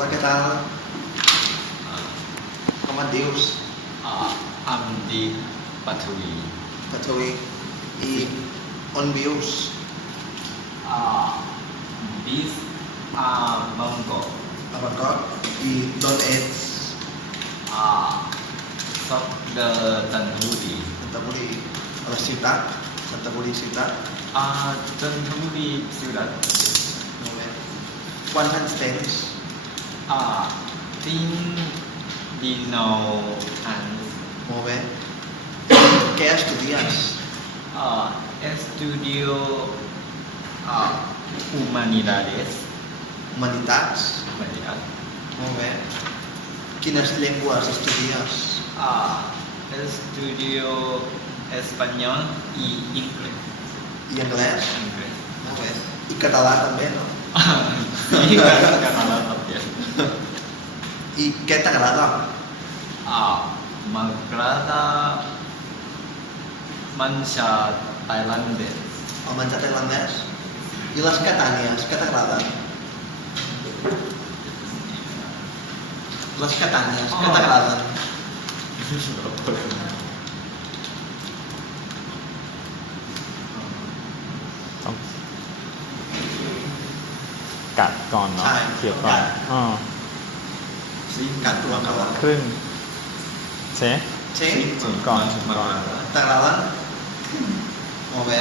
Hola, què tal? Com et dius? Em dic Patui. Patui. I on vius? Visc a Bangkok. A Bangkok. I d'on ets? Soc de Tantuburi. Canterbury. A la ciutat? Canterbury ciutat? Tantuburi ciutat. Molt bé. Quants anys tens? Tinc 19 anys. Molt bé. Què estudies? Estudio Humanidades. Humanitats? Humanidad. Molt bé. Quines llengües estudies? Estudio español y inglés. I anglès? Inglés. Molt bé. I català també, no? Sí, català també. I què t'agrada? M'agrada menjar tailandès. El menjar tailandès? I les catànies, què t'agraden? Les catànies, què t'agraden?กัดก่อนเนาะ ใช่ เกี่ยวก่อน กัดตัวก่อน ครึ่งเช็ค Sí? ถึงก่อน T'agraden? Molt bé.